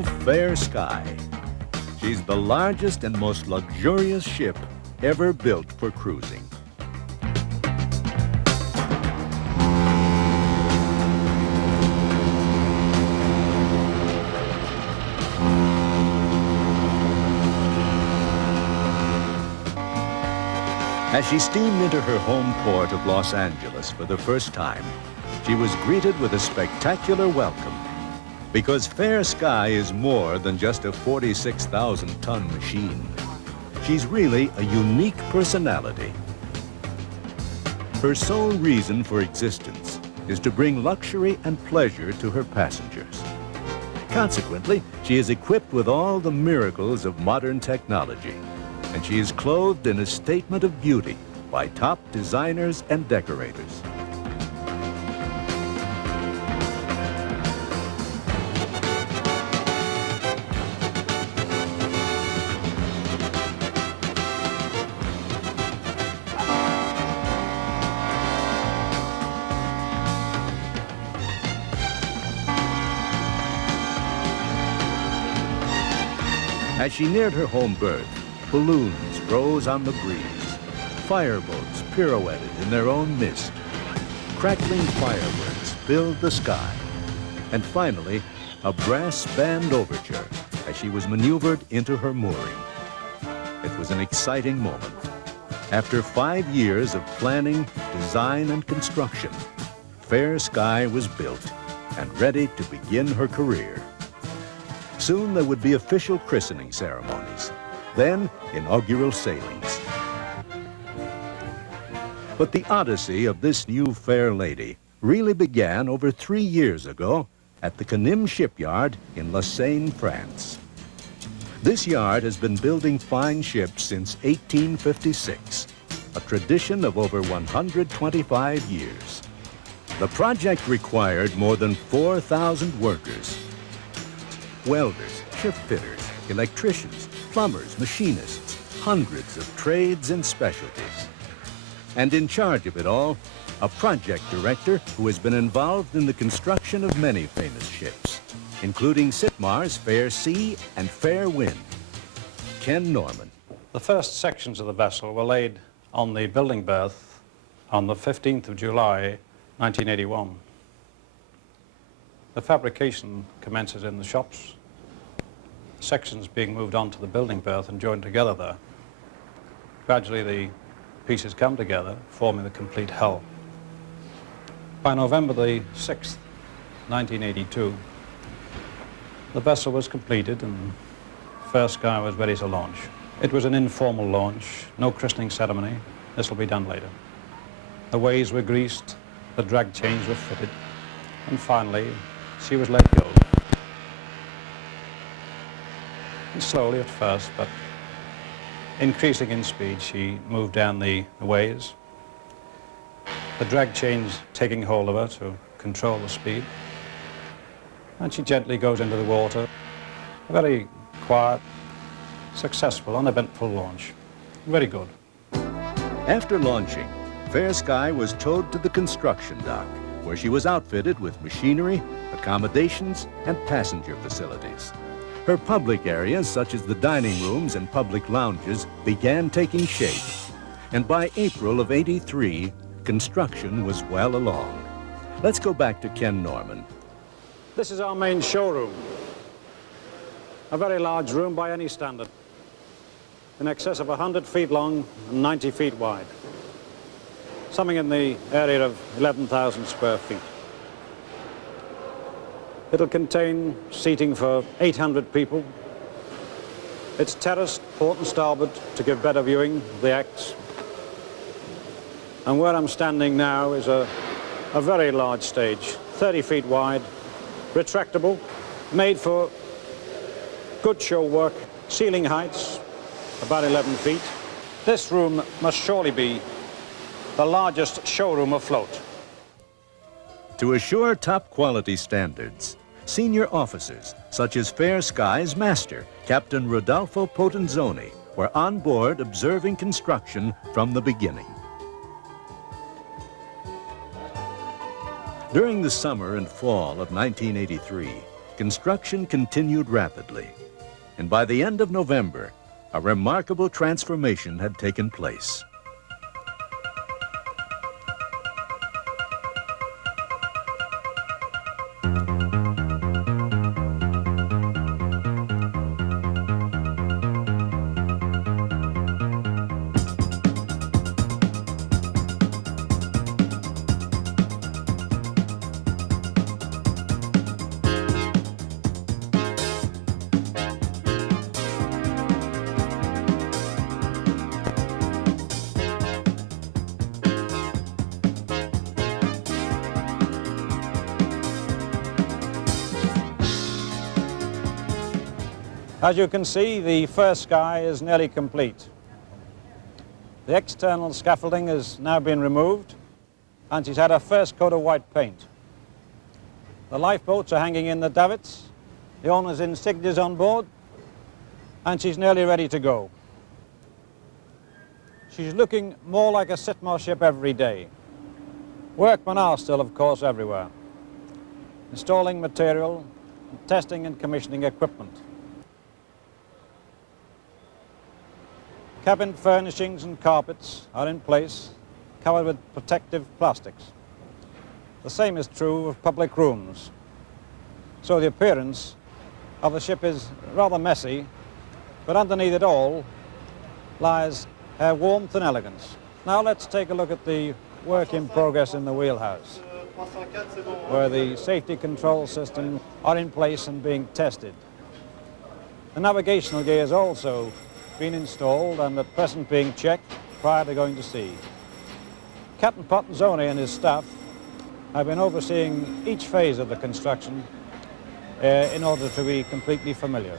new Fairsky. She's the largest and most luxurious ship ever built for cruising. As she steamed into her home port of Los Angeles for the first time, she was greeted with a spectacular welcome. Because Fairsky is more than just a 46,000-ton machine. She's really a unique personality. Her sole reason for existence is to bring luxury and pleasure to her passengers. Consequently, she is equipped with all the miracles of modern technology, and she is clothed in a statement of beauty by top designers and decorators. As she neared her home berth, balloons rose on the breeze. Fireboats pirouetted in their own mist. Crackling fireworks filled the sky. And finally, a brass band overture as she was maneuvered into her mooring. It was an exciting moment. After 5 years of planning, design, and construction, Fairsky was built and ready to begin her career. Soon there would be official christening ceremonies, then inaugural sailings. But the odyssey of this new fair lady really began over 3 years ago at the Canim shipyard in La Seine, France. This yard has been building fine ships since 1856, a tradition of over 125 years. The project required more than 4,000 workers. Welders, ship fitters, electricians, plumbers, machinists, hundreds of trades and specialties. And in charge of it all, a project director who has been involved in the construction of many famous ships, including Sitmar's Fair Sea and Fair Wind, Ken Norman. The first sections of the vessel were laid on the building berth on the 15th of July, 1981. The fabrication commences in the shops, sections being moved onto the building berth and joined together there. Gradually the pieces come together, forming the complete hull. By November the 6th, 1982, the vessel was completed and Fairsky was ready to launch. It was an informal launch, no christening ceremony. This will be done later. The ways were greased, the drag chains were fitted, and finally she was let go. And slowly at first, but increasing in speed, she moved down the ways, the drag chains taking hold of her to control the speed, and she gently goes into the water. A very quiet, successful, uneventful launch. Very good. After launching, Fairsky was towed to the construction dock, where she was outfitted with machinery, accommodations, and passenger facilities. Her public areas, such as the dining rooms and public lounges, began taking shape. And by April of '83, construction was well along. Let's go back to Ken Norman. This is our main showroom. A very large room by any standard, in excess of 100 feet long and 90 feet wide. Something in the area of 11,000 square feet. It'll contain seating for 800 people. It's terraced port and starboard to give better viewing of the acts. And where I'm standing now is a very large stage, 30 feet wide, retractable, made for good show work, ceiling heights, about 11 feet. This room must surely be the largest showroom afloat. To assure top quality standards, senior officers, such as Fairsky's master, Captain Rodolfo Potenzoni, were on board observing construction from the beginning. During the summer and fall of 1983, construction continued rapidly, and by the end of November, a remarkable transformation had taken place. As you can see, the Fairsky is nearly complete. The external scaffolding has now been removed, and she's had her first coat of white paint. The lifeboats are hanging in the davits, the owner's insignias on board, and she's nearly ready to go. She's looking more like a Sitmar ship every day. Workmen are still, of course, everywhere, installing material, testing and commissioning equipment. Cabin furnishings and carpets are in place, covered with protective plastics. The same is true of public rooms. So the appearance of the ship is rather messy, but underneath it all lies her warmth and elegance. Now let's take a look at the work in progress in the wheelhouse, where the safety control systems are in place and being tested. The navigational gears also been installed and at present being checked prior to going to sea. Captain Potenzoni and his staff have been overseeing each phase of the construction in order to be completely familiar.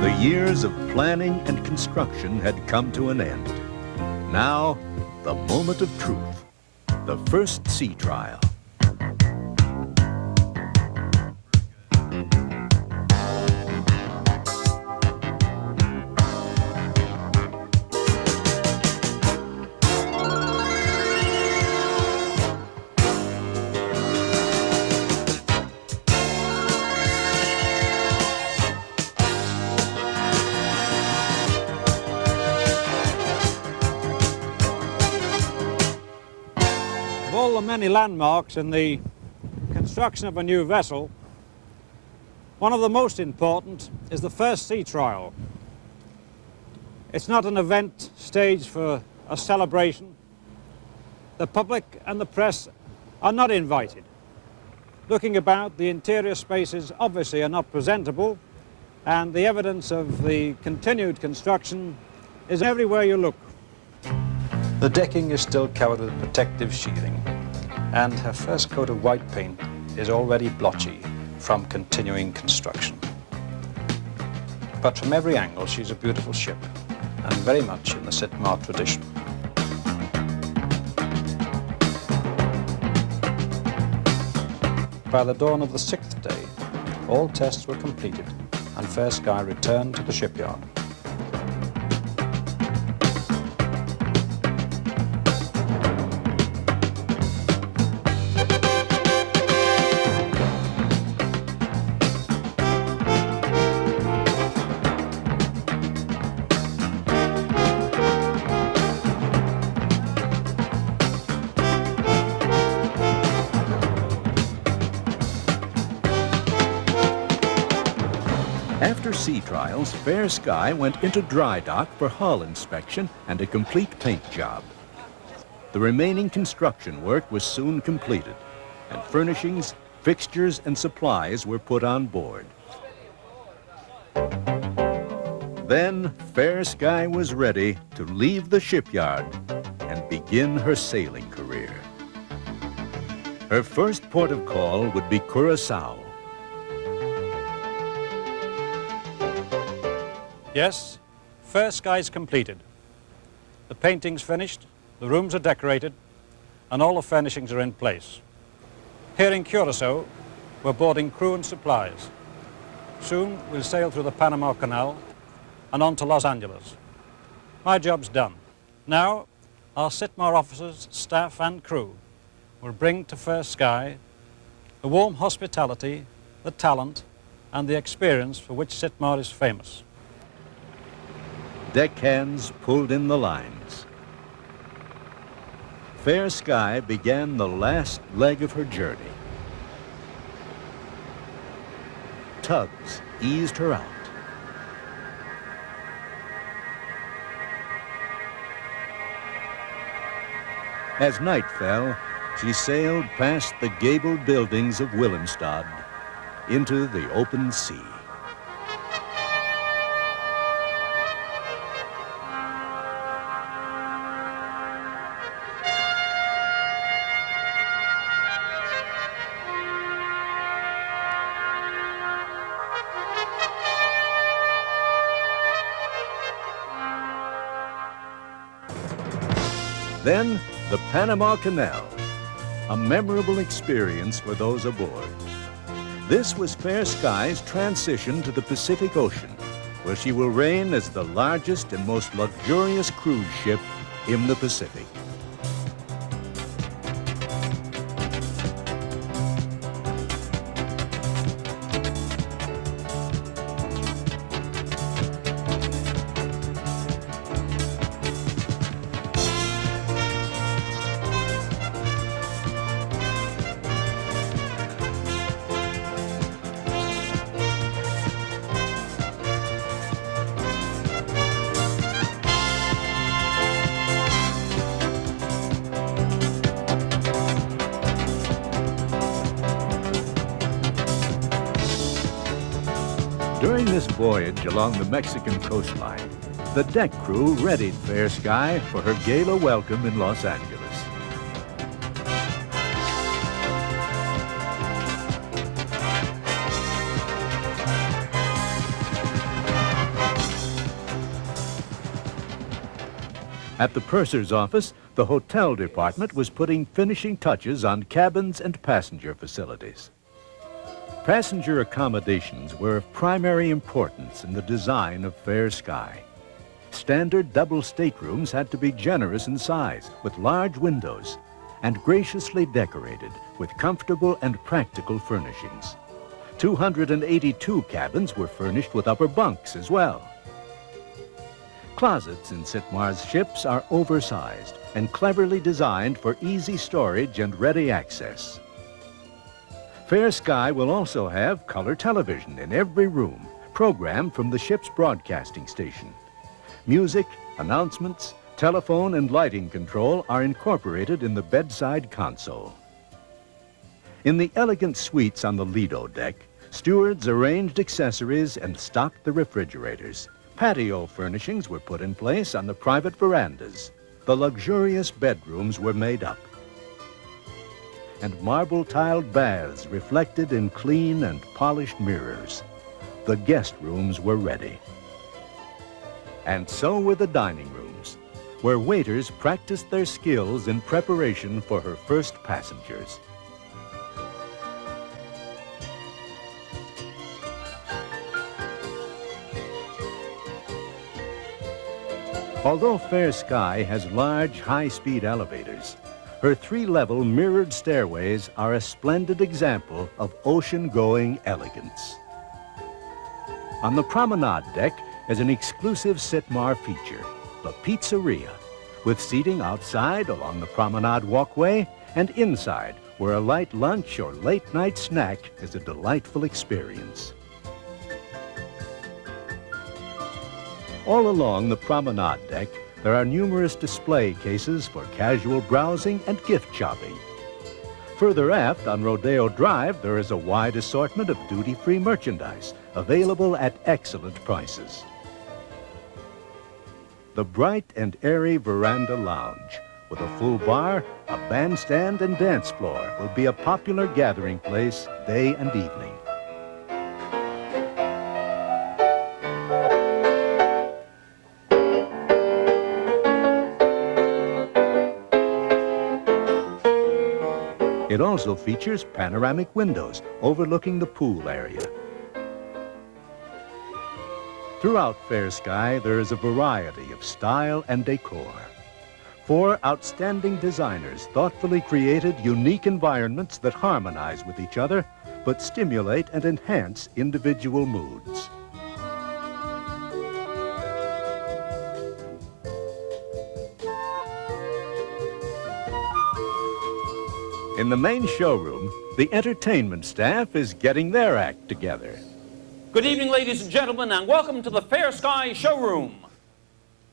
The years of planning and construction had come to an end. Now, the moment of truth, the first sea trial. Of all the many landmarks in the construction of a new vessel, one of the most important is the first sea trial. It's not an event staged for a celebration. The public and the press are not invited. Looking about, the interior spaces obviously are not presentable, and the evidence of the continued construction is everywhere you look. The decking is still covered with protective sheathing, and her first coat of white paint is already blotchy from continuing construction. But from every angle, she's a beautiful ship, and very much in the Sitmar tradition. By the dawn of the 6th day, all tests were completed, and Fairsky returned to the shipyard. After sea trials, Fairsky went into dry dock for hull inspection and a complete paint job. The remaining construction work was soon completed, and furnishings, fixtures, and supplies were put on board. Then Fairsky was ready to leave the shipyard and begin her sailing career. Her first port of call would be Curacao. Yes, Fairsky's completed. The painting's finished, the rooms are decorated, and all the furnishings are in place. Here in Curacao, we're boarding crew and supplies. Soon we'll sail through the Panama Canal and on to Los Angeles. My job's done. Now, our Sitmar officers, staff and crew will bring to Fairsky the warm hospitality, the talent and the experience for which Sitmar is famous. Deckhands pulled in the lines. Fairsky began the last leg of her journey. Tugs eased her out. As night fell, she sailed past the gabled buildings of Willemstad into the open sea. Then, the Panama Canal, a memorable experience for those aboard. This was Fairsky's transition to the Pacific Ocean, where she will reign as the largest and most luxurious cruise ship in the Pacific. During this voyage along the Mexican coastline, the deck crew readied Fairsky for her gala welcome in Los Angeles. At the purser's office, the hotel department was putting finishing touches on cabins and passenger facilities. Passenger accommodations were of primary importance in the design of Fairsky. Standard double staterooms had to be generous in size, with large windows, and graciously decorated with comfortable and practical furnishings. 282 cabins were furnished with upper bunks as well. Closets in Sitmar's ships are oversized and cleverly designed for easy storage and ready access. Fairsky will also have color television in every room, programmed from the ship's broadcasting station. Music, announcements, telephone, and lighting control are incorporated in the bedside console. In the elegant suites on the Lido deck, stewards arranged accessories and stocked the refrigerators. Patio furnishings were put in place on the private verandas. The luxurious bedrooms were made up, and marble-tiled baths reflected in clean and polished mirrors. The guest rooms were ready. And so were the dining rooms, where waiters practiced their skills in preparation for her first passengers. Although Fairsky has large, high-speed elevators, her three-level mirrored stairways are a splendid example of ocean-going elegance. On the promenade deck is an exclusive Sitmar feature, the pizzeria, with seating outside along the promenade walkway and inside, where a light lunch or late-night snack is a delightful experience. All along the promenade deck, there are numerous display cases for casual browsing and gift shopping. Further aft on Rodeo Drive, there is a wide assortment of duty-free merchandise available at excellent prices. The bright and airy veranda lounge with a full bar, a bandstand, and dance floor will be a popular gathering place day and evening. It also features panoramic windows overlooking the pool area. Throughout Fairsky, there is a variety of style and decor. 4 outstanding designers thoughtfully created unique environments that harmonize with each other, but stimulate and enhance individual moods. In the main showroom, the entertainment staff is getting their act together. Good evening, ladies and gentlemen, and welcome to the Fairsky showroom.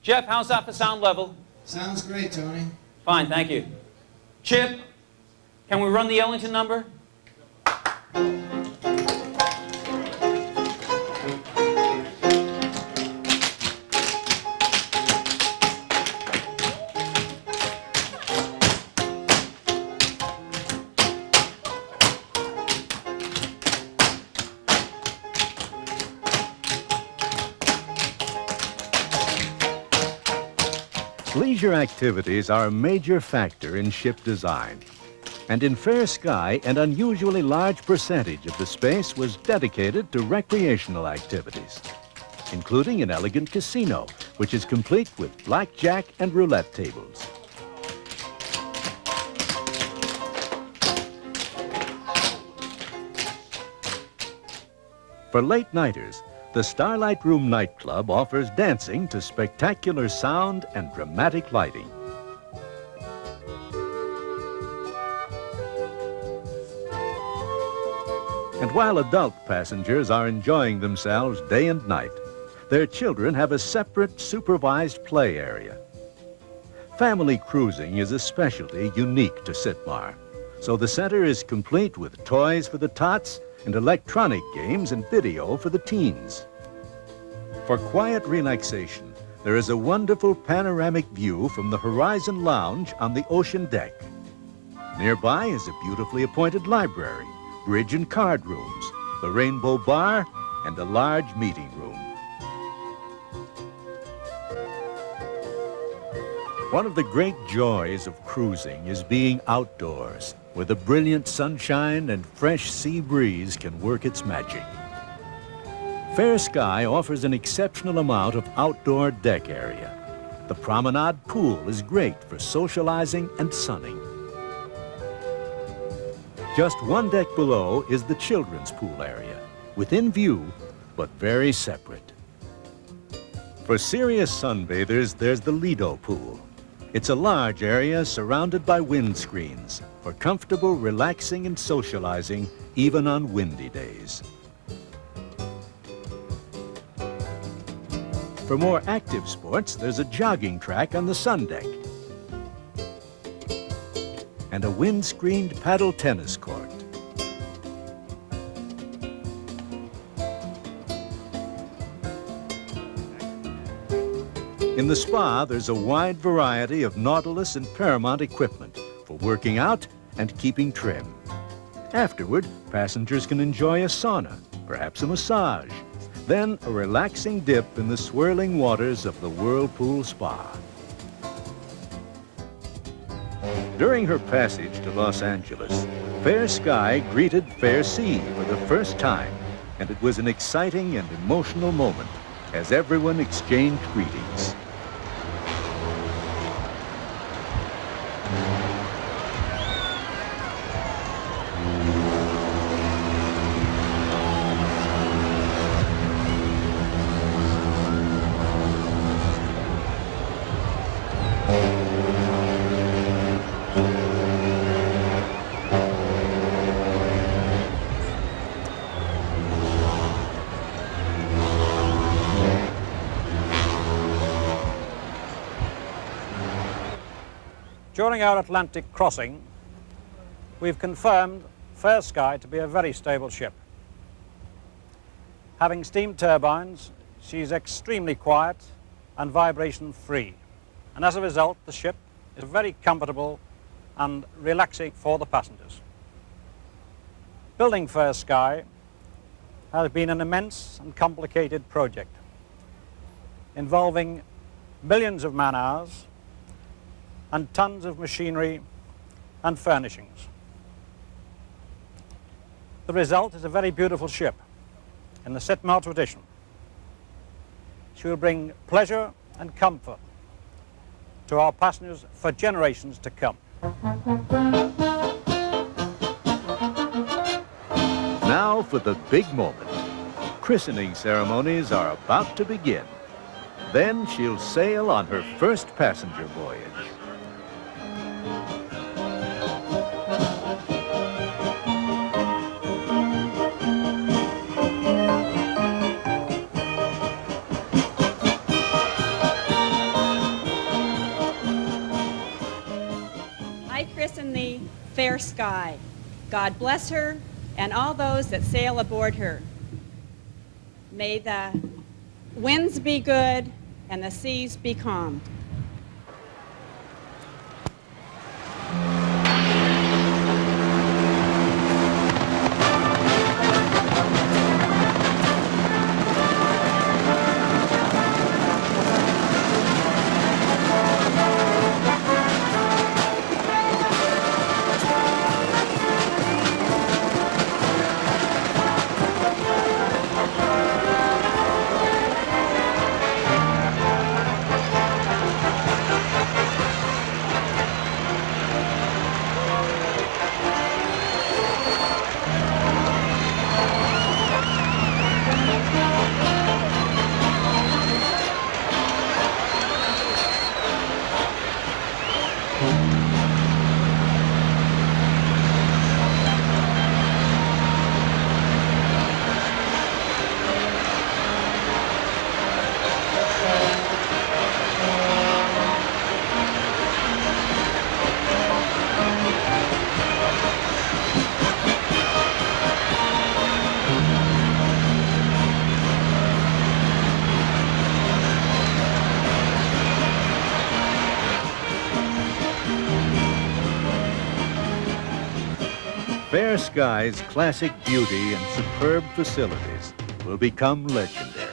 Jeff, how's that for sound level? Sounds great, Tony. Fine, thank you. Chip, can we run the Ellington number? Leisure activities are a major factor in ship design. And in Fairsky, an unusually large percentage of the space was dedicated to recreational activities, including an elegant casino, which is complete with blackjack and roulette tables. For late-nighters, the Starlight Room nightclub offers dancing to spectacular sound and dramatic lighting. And while adult passengers are enjoying themselves day and night, their children have a separate supervised play area. Family cruising is a specialty unique to Sitmar, so the center is complete with toys for the tots and electronic games and video for the teens. For quiet relaxation, there is a wonderful panoramic view from the Horizon Lounge on the ocean deck. Nearby is a beautifully appointed library, bridge and card rooms, the Rainbow Bar, and a large meeting room. One of the great joys of cruising is being outdoors, where the brilliant sunshine and fresh sea breeze can work its magic. Fairsky offers an exceptional amount of outdoor deck area. The promenade pool is great for socializing and sunning. Just one deck below is the children's pool area, within view, but very separate. For serious sunbathers, there's the Lido pool. It's a large area surrounded by windscreens for comfortable relaxing and socializing, even on windy days. For more active sports, there's a jogging track on the sun deck and a wind-screened paddle tennis court. In the spa, there's a wide variety of Nautilus and Paramount equipment for working out and keeping trim. Afterward, passengers can enjoy a sauna, perhaps a massage, then a relaxing dip in the swirling waters of the Whirlpool Spa. During her passage to Los Angeles, Fairsky greeted Fair Sea for the first time, and it was an exciting and emotional moment as everyone exchanged greetings. During our Atlantic crossing, we've confirmed Fairsky to be a very stable ship. Having steam turbines, she's extremely quiet and vibration-free. And as a result, the ship is very comfortable and relaxing for the passengers. Building Fairsky has been an immense and complicated project involving millions of man-hours and tons of machinery and furnishings. The result is a very beautiful ship in the Sitmar tradition. She will bring pleasure and comfort to our passengers for generations to come. Now for the big moment. Christening ceremonies are about to begin. Then she'll sail on her first passenger voyage. I christen thee, Fairsky. God bless her and all those that sail aboard her. May the winds be good and the seas be calm. Fairsky's classic beauty and superb facilities will become legendary.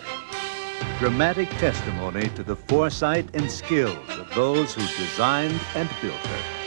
Dramatic testimony to the foresight and skills of those who designed and built her.